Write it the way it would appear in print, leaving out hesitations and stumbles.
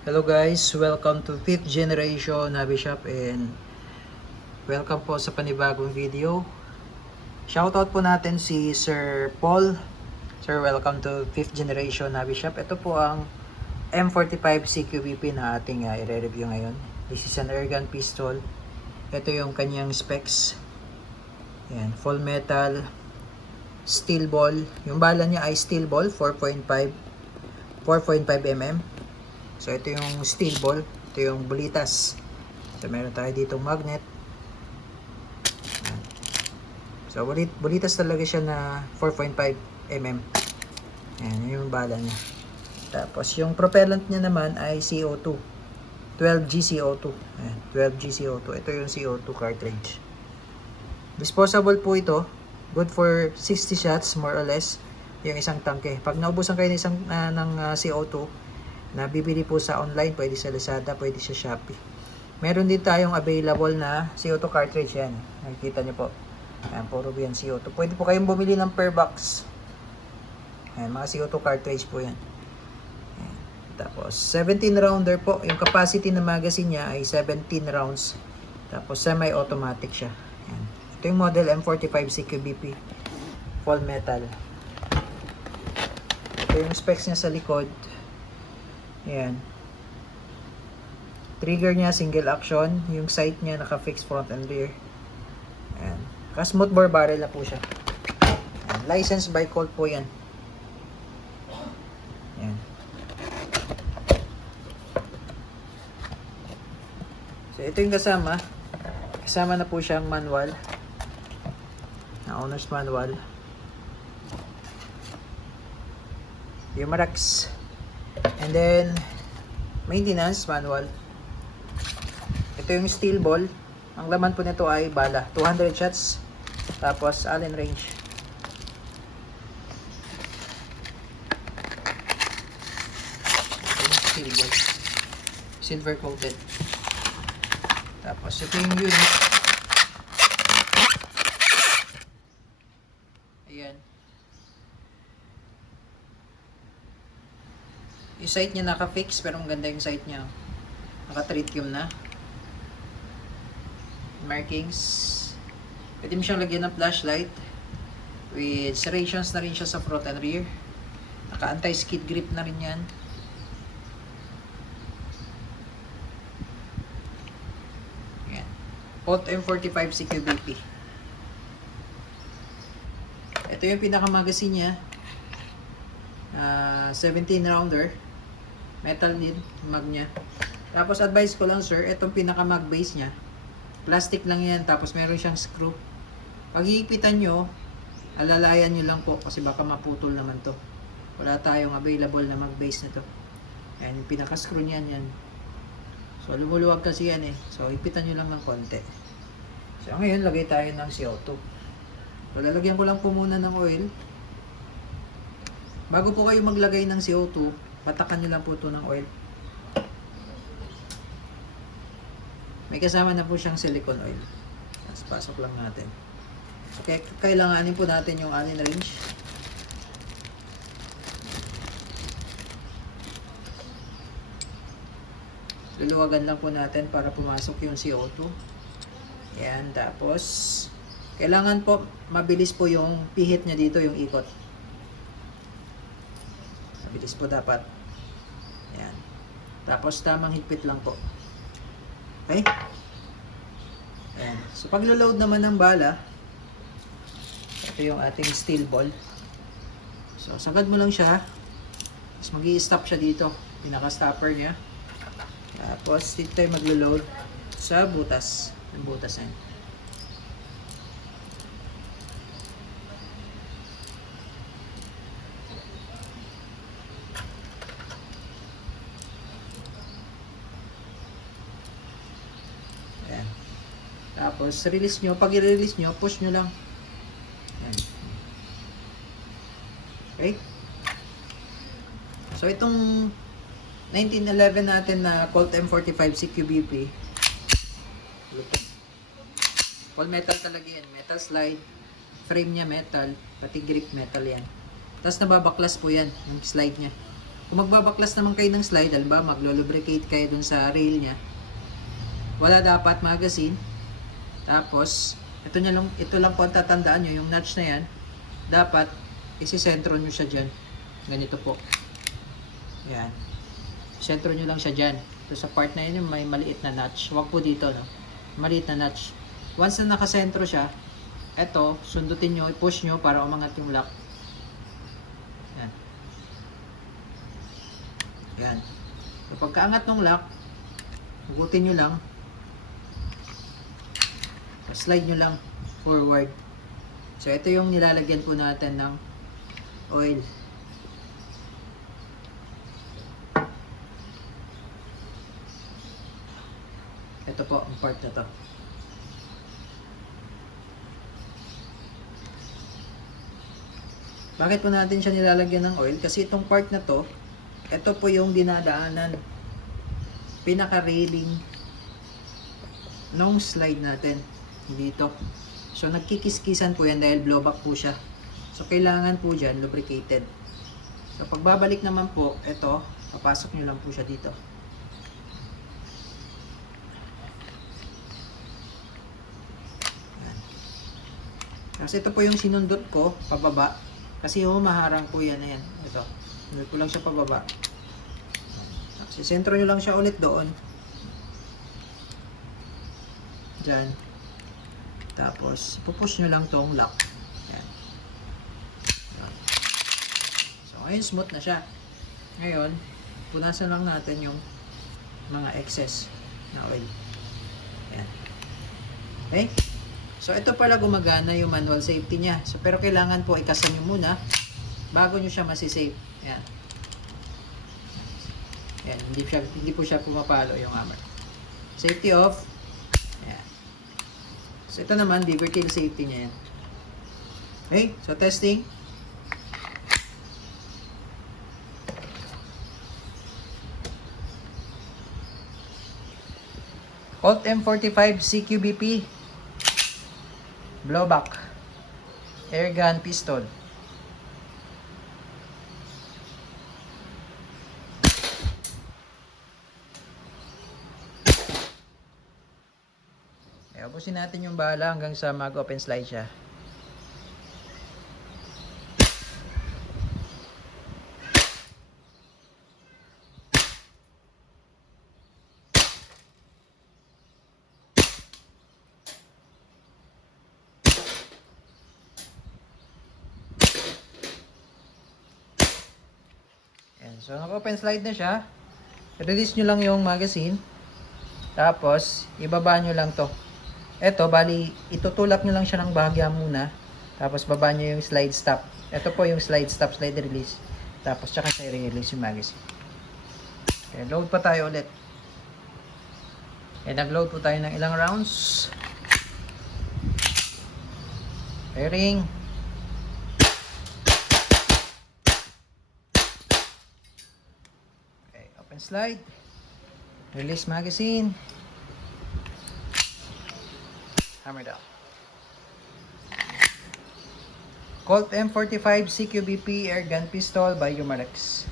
Hello guys, welcome to 5th generation hobby shop and welcome po sa panibagong video. Shoutout po natin si Sir Paul. Sir, welcome to 5th generation hobby shop. Ito po ang M45 CQBP na ating i-review ngayon. This is an airgun pistol. Ito yung kanyang specs. Yan, full metal, steel ball. Yung bala niya ay steel ball, 4.5 mm. So ito yung steel ball, ito yung bulitas. So meron tayo ditong magnet. So bulitas talaga siya na 4.5 mm. Ayan, yun yung bala niya. Tapos yung propellant niya naman ay CO2. 12G CO2. Ayan, 12G CO2. Ito yung CO2 cartridge. Disposable po ito. Good for 60 shots more or less. Yung isang tangke. Pag naubusan kayo ng isang CO2, na bibili po sa online, pwede sa Lazada, pwede sa Shopee. Meron din tayong available na CO2 cartridge yan. Nakikita nyo po. Ayan, puro yan CO2. Pwede po kayong bumili ng per box. Ayan, mga CO2 cartridge po yan. Ayan. Tapos, 17 rounder po. Yung capacity ng magazine niya ay 17 rounds. Tapos, semi-automatic siya. Ayan. Ito yung model M45 CQBP. Full metal. Ito yung specs niya sa likod. Ayan. Trigger niya single action. Yung sight niya naka-fix front and rear. Ayan. Smooth bore barrel na po siya. Ayan. Licensed by Colt po yan. Ayan. So ito yung kasama. Kasama na po siyang manual. Na owner's manual. Yung Marax. And then, maintenance manual. Ito yung steel ball. Ang laman po nito ay bala. 200 shots. Tapos, Allen range. Ito yung steel ball. Silver coated. Tapos, ito yung unit. Ayan. Yung sight niya naka-fix pero ang ganda yung sight niya. Naka-tritium na. Markings. Pwede mo siyang lagyan ng flashlight. With serrations na rin siya sa front and rear. Naka-anti-skid grip na rin yan. Yan. Colt M45 CQBP. Ito yung pinaka-magazine niya. 17 rounder. Metal din, mag niya. Tapos advice ko lang sir, itong pinaka mag base niya, plastic lang yan, tapos meron siyang screw. Pag hihipitan nyo, alalayan nyo lang po kasi baka maputol naman to. Wala tayong available na mag base na to. Ayan, yung pinaka screw niyan yan. So lumuluwag kasi yan eh. So hipitan nyo lang ng konti. So ngayon lagay tayo ng CO2. So lalagyan ko lang po muna ng oil. Bago po kayo maglagay ng CO2, patakan nyo lang po ito ng oil. May kasama na po siyang silicone oil. Tapos pasok lang natin. Okay, kailanganin po natin yung Allen range. Luluwagan lang po natin para pumasok yung CO2. Yan, tapos kailangan po mabilis po yung pihit niya dito, yung ikot. Mabilis po dapat. Yan. Tapos tamang higpit lang po. Okay? Ayan. So pag load naman ng bala, ito yung ating steel ball. So sagad mo lang siya. Tapos mag-i-stop siya dito. Pinaka-stopper niya. Tapos dito tayo maglo-load sa butas. Yung butas yan. Ayan. Tapos release nyo. Pag i-release nyo, push nyo lang. Ayan. Okay? So itong 1911 natin na Colt M45 CQBP, full metal talaga yan. Metal slide. Frame niya metal. Pati grip metal yan. Tapos nababaklas po yan. Yung slide niya. Kung magbabaklas naman kayo ng slide, halimbawa maglo-lubricate kayo dun sa rail niya, wala dapat magazine. Tapos, ito lang po ang tatandaan nyo, yung notch na yan, dapat isisentro nyo siya dyan. Ganito po. Yan. Sentro nyo lang siya dyan. So, sa part na yun, may maliit na notch. Huwag po dito, no? Maliit na notch. Once na nakasentro siya, eto, sundutin nyo, i-push nyo para umangat yung lock. Yan. Yan. So, pagkaangat ng lock, hugutin nyo lang. Slide nyo lang forward. So, ito yung nilalagyan po natin ng oil. Ito po ang part na to. Bakit po natin siya nilalagyan ng oil? Kasi itong part na to, ito po yung dinadaanan, pinaka-railing nung slide natin dito. So nagkikiskisan po yan dahil blowback po siya. So kailangan po dyan lubricated. So pagbabalik naman po, ito, papasok nyo lang po siya dito. Yan. Kasi ito po yung sinundot ko pababa. Kasi maharang po yan. Ayan. Ito. Sinundot ko lang siya pababa. Kasi sentro nyo lang siya ulit doon. Dyan. Tapos, pupush nyo lang tong lock. Yan. So, ngayon smooth na siya. Ngayon, punasan lang natin yung mga excess na oil. Yan. Okay? So, ito pala gumagana yung manual safety niya. So, pero kailangan po ikasan nyo muna bago nyo siya masisave. Yan. Yan. Hindi po siya pumapalo yung hammer. Safety off. So, ito naman, divertail safety niya yan. Okay, so testing. Colt M45 CQBP blowback airgun pistol. Ubusin natin yung bala hanggang sa mag-open slide siya. Ayan, so nag-open slide na siya. Release nyo lang yung magazine. Tapos, ibaba nyo lang to. Ito, bali, itutulak nyo lang siya ng bahagya muna. Tapos, baba nyo yung slide stop. Ito po yung slide stop, slide release. Tapos, tsaka sa i-release yung magazine. Okay, load pa tayo ulit. Okay, nag-load po tayo ng ilang rounds. Fairing. Okay, open slide. Release magazine. Hammer down. Colt M45 CQBP airgun pistol by Umarex.